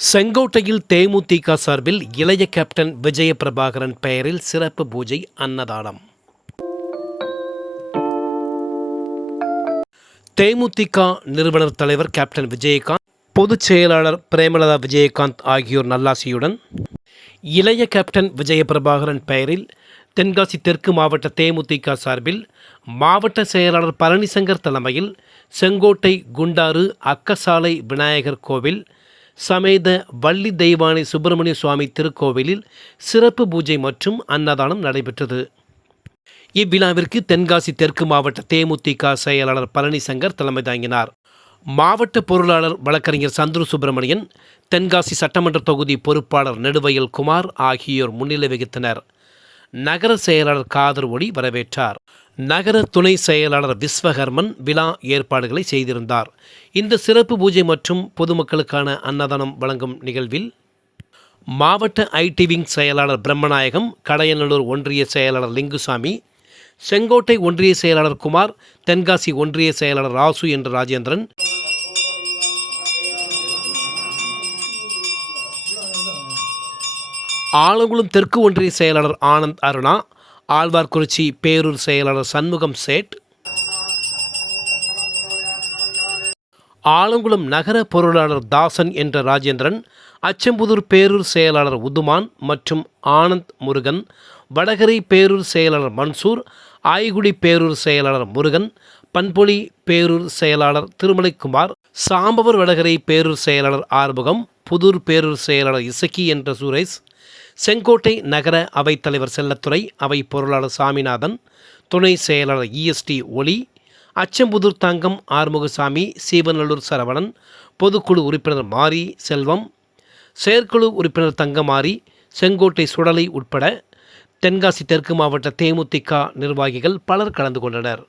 செங்கோட்டையில் தேமுதிக சார்பில் இளைய கேப்டன் விஜய பிரபாகரன் பெயரில் சிறப்பு பூஜை அன்னதானம். தேமுதிக நிறுவனர் தலைவர் கேப்டன் விஜயகாந்த் பொதுச் செயலாளர் பிரேமலதா விஜயகாந்த் ஆகியோர் நல்லாசியுடன் இளைய கேப்டன் விஜய பிரபாகரன் பெயரில் தென்காசி தெற்கு மாவட்ட தேமுதிக சார்பில் மாவட்ட செயலாளர் பழனிசங்கர் தலைமையில் செங்கோட்டை குண்டாறு அக்கசாலை விநாயகர் கோவில் சமேத வள்ளி தெய்வானை சுப்பிரமணிய சுவாமி திருக்கோவிலில் சிறப்பு பூஜை மற்றும் அன்னதானம் நடைபெற்றது. இவ்விழாவிற்கு தென்காசி தெற்கு மாவட்ட தேமுதிக செயலாளர் பழனிசங்கர் தலைமை தாங்கினார். மாவட்ட பொருளாளர் வழக்கறிஞர் சந்துரு சுப்பிரமணியன் தென்காசி சட்டமன்ற தொகுதி பொறுப்பாளர் நெடுவயல் குமார் ஆகியோர் முன்னிலை வகித்தனர். நகர செயலாளர் காதர் ஒளி வரவேற்றார். நகர துணை செயலாளர் விஸ்வகர்மன் விழா ஏற்பாடுகளை செய்திருந்தார். இந்த சிறப்பு பூஜை மற்றும் பொதுமக்களுக்கான அன்னதானம் வழங்கும் நிகழ்வில் மாவட்ட ஐடி விங் செயலாளர் பிரம்மநாயகம் கடையநல்லூர் ஒன்றிய செயலாளர் லிங்குசாமி செங்கோட்டை ஒன்றிய செயலாளர் குமார் தென்காசி ஒன்றிய செயலாளர் ராசு என்ற ராஜேந்திரன் ஆலங்குளம் தெற்கு ஒன்றிய செயலாளர் ஆனந்த் அருணா ஆழ்வார்குறிச்சி பேரூர் செயலாளர் சண்முகம் சேட். ஆலங்குளம் நகர பொருளாளர் தாசன் என்ற ராஜேந்திரன் அச்சம்புதூர் பேரூர் செயலாளர் உதுமான் மற்றும் ஆனந்த் முருகன் வடகரை பேரூர் செயலாளர் மன்சூர் ஆய்குடி பேரூர் செயலாளர் முருகன் பண்பொழி பேரூர் செயலாளர் திருமலைக்குமார் சாம்பவர் வடகரை பேரூர் செயலாளர் ஆறுமுகம் புதூர் பேரூர் செயலாளர் இசக்கி என்ற சுரேஷ் செங்கோட்டை நகர அவைத்தலைவர் செல்லத்துறை அவை பொருளாளர் சாமிநாதன் துணை செயலாளர் இஎஸ்டி ஒளி அச்சம்புதூர் தங்கம் ஆறுமுகசாமி சீவநல்லூர் சரவணன் பொதுக்குழு உறுப்பினர் மாரி செல்வம் செயற்குழு உறுப்பினர் தங்கமாரி செங்கோட்டை சுடலை உட்பட தென்காசி தெற்கு மாவட்ட தேமுதிக நிர்வாகிகள் பலர் கலந்து கொண்டனர்.